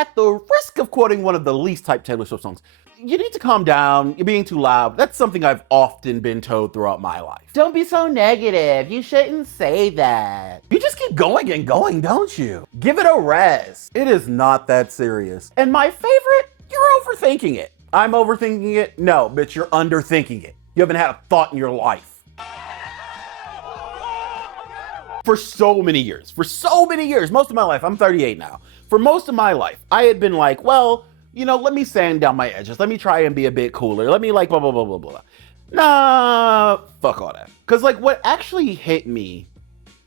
at the risk of quoting one of the least typed Taylor Swift songs, you need to calm down. You're being too loud. That's something I've often been told throughout my life. Don't be so negative. You shouldn't say that. You just keep going and going, don't you? Give it a rest. It is not that serious. And my favorite, you're overthinking it. I'm overthinking it? No, bitch, you're underthinking it. You haven't had a thought in your life. For so many years, most of my life, I'm 38 now. For most of my life, I had been like, well, you know, let me sand down my edges. Let me try and be a bit cooler. Let me like blah, blah, blah, blah, blah. Nah, fuck all that. Cause like what actually hit me,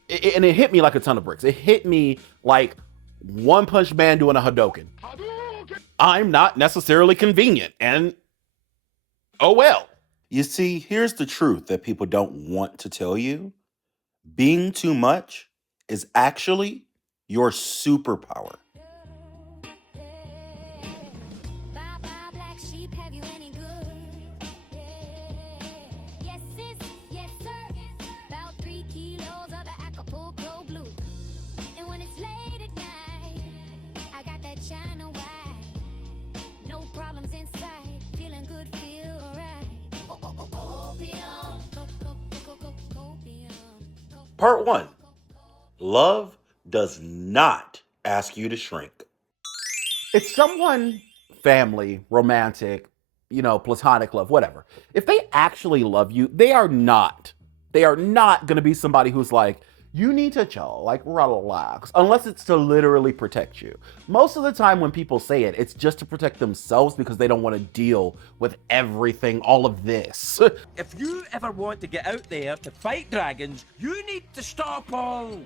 and it hit me like a ton of bricks. It hit me like One Punch Man doing a Hadouken. I'm not necessarily convenient, and oh well. You see, here's the truth that people don't want to tell you. Being too much is actually your superpower. Part 1. Love does not ask you to shrink. If someone, family, romantic, you know, platonic love, whatever, if they actually love you, they are not going to be somebody who's like, you need to chill, like relax, unless it's to literally protect you. Most of the time when people say it, it's just to protect themselves because they don't want to deal with everything, all of this. If you ever want to get out there to fight dragons, you need to stop all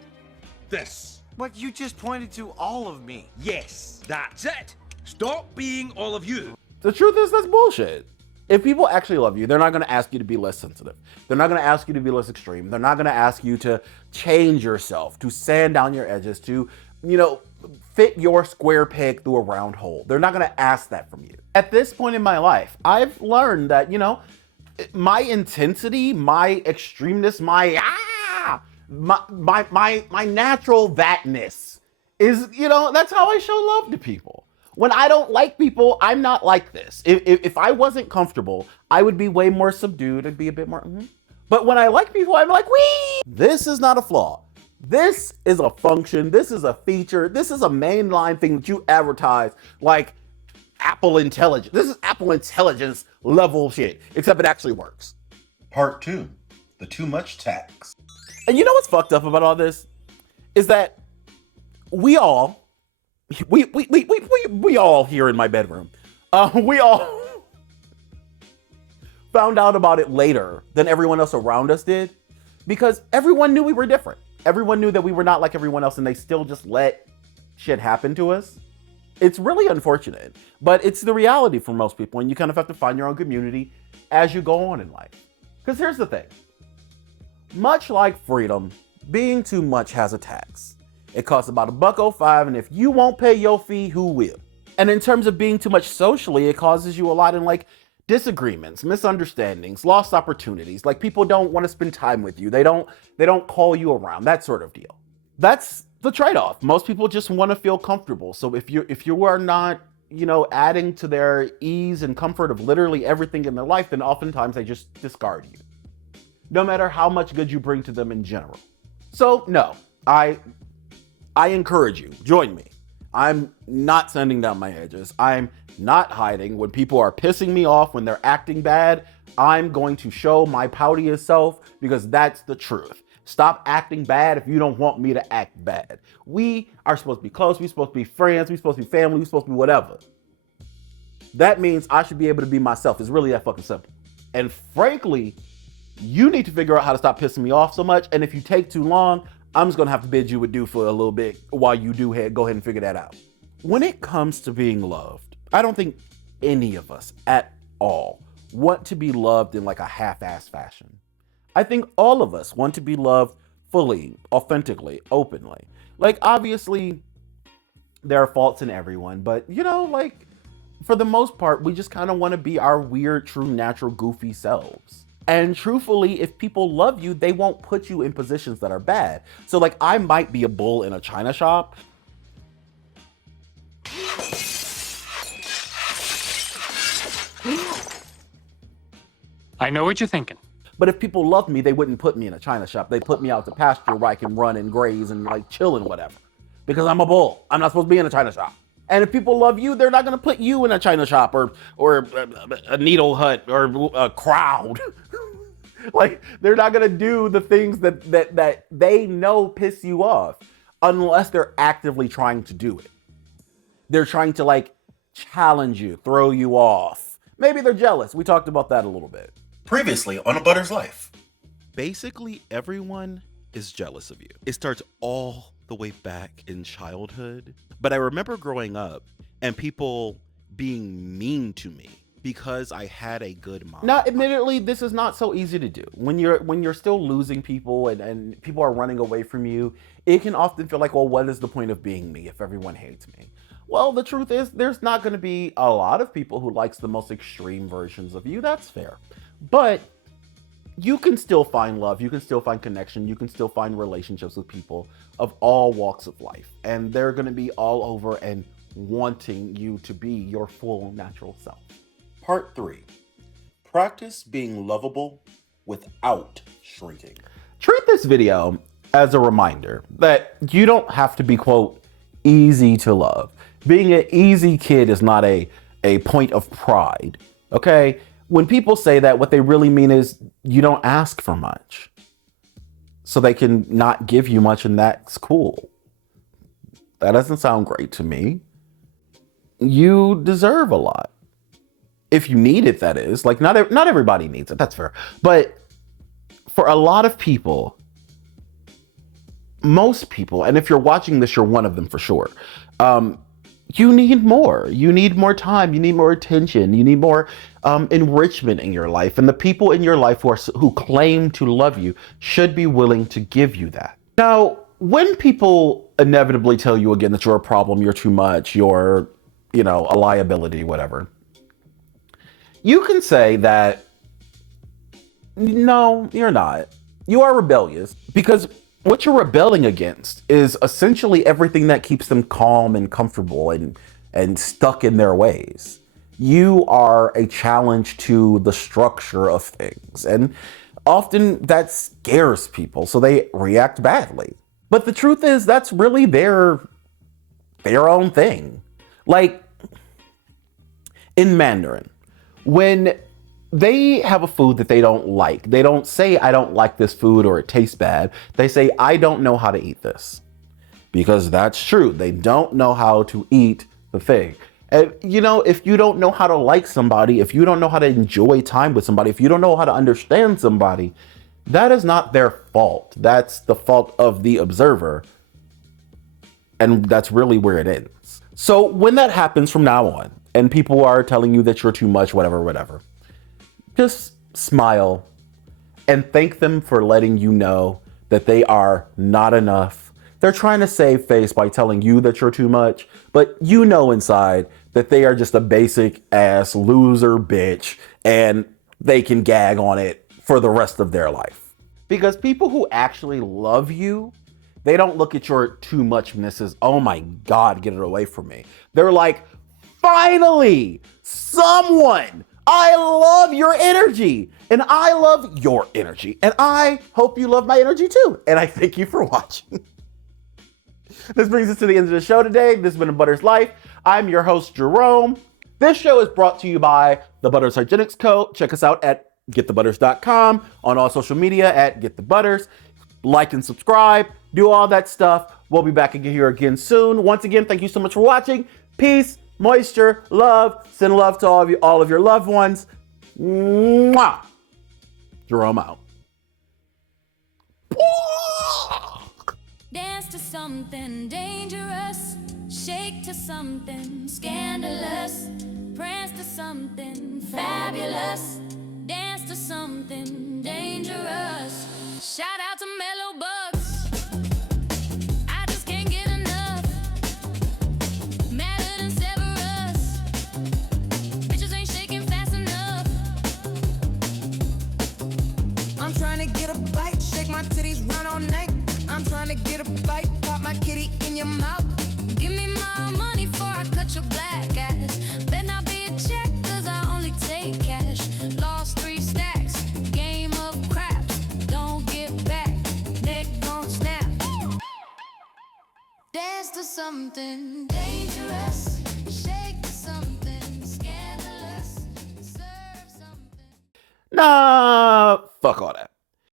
this. But you just pointed to all of me. Yes, that's it. Stop being all of you. The truth is, that's bullshit. If people actually love you, they're not going to ask you to be less sensitive. They're not going to ask you to be less extreme. They're not going to ask you to change yourself, to sand down your edges, to, you know, fit your square peg through a round hole. They're not going to ask that from you. At this point in my life, I've learned that, you know, my intensity, my extremeness, my natural thatness is, you know, that's how I show love to people. When I don't like people, I'm not like this. If I wasn't comfortable, I would be way more subdued. I'd be a bit more, But when I like people, I'm like, wee! This is not a flaw. This is a function. This is a feature. This is a mainline thing that you advertise like Apple Intelligence. This is Apple Intelligence level shit, except it actually works. Part 2. The too much tax. And you know what's fucked up about all this? Is that we all here in my bedroom, we all found out about it later than everyone else around us did, because everyone knew we were different. Everyone knew that we were not like everyone else, and they still just let shit happen to us. It's really unfortunate, but it's the reality for most people, and you kind of have to find your own community as you go on in life. Because here's the thing. Much like freedom, being too much has a tax. It costs about $1.05, and if you won't pay your fee, who will? And in terms of being too much socially, it causes you a lot in like disagreements, misunderstandings, lost opportunities. Like people don't want to spend time with you. They don't call you around, that sort of deal. That's the trade-off. Most people just want to feel comfortable. So if you are not, you know, adding to their ease and comfort of literally everything in their life, then oftentimes they just discard you, no matter how much good you bring to them in general. So no, I encourage you, join me. I'm not sending down my edges. I'm not hiding. When people are pissing me off, when they're acting bad, I'm going to show my poutiest self, because that's the truth. Stop acting bad if you don't want me to act bad. We are supposed to be close. We're supposed to be friends. We're supposed to be family. We're supposed to be whatever. That means I should be able to be myself. It's really that fucking simple. And frankly, you need to figure out how to stop pissing me off so much. And if you take too long, I'm just gonna have to bid you adieu for a little bit while you go ahead and figure that out. When it comes to being loved, I don't think any of us at all want to be loved in like a half-ass fashion. I think all of us want to be loved fully, authentically, openly. Like obviously there are faults in everyone, but you know, like for the most part, we just kind of want to be our weird, true, natural, goofy selves. And truthfully, if people love you, they won't put you in positions that are bad. So like I might be a bull in a china shop, I know what you're thinking. But if people loved me, they wouldn't put me in a china shop. They put me out to pasture where I can run and graze and like chill and whatever. Because I'm a bull. I'm not supposed to be in a china shop. And if people love you, they're not going to put you in a china shop or a needle hut or a crowd. Like, they're not going to do the things that they know piss you off unless they're actively trying to do it. They're trying to like challenge you, throw you off. Maybe they're jealous. We talked about that a little bit. Previously on A Butter's Life. Basically, everyone is jealous of you. It starts all the way back in childhood. But I remember growing up and people being mean to me because I had a good mom. Now, admittedly, this is not so easy to do. When you're still losing people and people are running away from you, it can often feel like, well, what is the point of being me if everyone hates me? Well, the truth is there's not going to be a lot of people who likes the most extreme versions of you. That's fair. But you can still find love, you can still find connection, you can still find relationships with people of all walks of life. And they're gonna be all over and wanting you to be your full natural self. Part 3. Practice being lovable without shrinking. Treat this video as a reminder that you don't have to be, quote, easy to love. Being an easy kid is not a point of pride, okay? When people say that, what they really mean is you don't ask for much. So they can not give you much, and that's cool. That doesn't sound great to me. You deserve a lot. If you need it, that is. Like, not everybody needs it, that's fair. But for a lot of people, most people, and if you're watching this, you're one of them for sure. You need more. You need more time. You need more attention. You need more enrichment in your life. And the people in your life who claim to love you should be willing to give you that. Now, when people inevitably tell you again that you're a problem, you're too much, you're, a liability, whatever, you can say that, no, you're not. You are rebellious because what you're rebelling against is essentially everything that keeps them calm and comfortable and stuck in their ways. You are a challenge to the structure of things. And often that scares people, so they react badly. But the truth is that's really their own thing. Like in Mandarin, when they have a food that they don't like, they don't say, I don't like this food or it tastes bad. They say, I don't know how to eat this. Because that's true. They don't know how to eat the thing. And, if you don't know how to like somebody, if you don't know how to enjoy time with somebody, if you don't know how to understand somebody, that is not their fault. That's the fault of the observer. And that's really where it ends. So when that happens from now on, and people are telling you that you're too much, whatever, just smile and thank them for letting you know that they are not enough. They're trying to save face by telling you that you're too much, but you know inside that they are just a basic ass loser bitch and they can gag on it for the rest of their life. Because people who actually love you, they don't look at your too muchness as, oh my God, get it away from me. They're like, finally, someone. I love your energy and I love your energy and I hope you love my energy too. And I thank you for watching. This brings us to the end of the show today. This has been A Butter's Life. I'm your host, Jerome. This show is brought to you by the Butters Hygienics Co. Check us out at getthebutters.com, on all social media at getthebutters. Like and subscribe, do all that stuff. We'll be back here again soon. Once again, thank you so much for watching. Peace, moisture, love. Send love to all of your loved ones. Mwah. Jerome out. Dance to something dangerous, shake to something scandalous, prance to something fabulous, dance to something dangerous. Shout out to Mellow Bugs. I just can't get enough. Madder than Severus. Bitches ain't shaking fast enough. I'm trying to get a bite, shake my titties, run all night. I'm trying to get a bite, pop my kitty in your mouth. Give me my money before I cut your black ass. Better not be a check, cause I only take cash. Lost 3 stacks, dance to something dangerous, shake to something scandalous, serve something. Nah, fuck all that.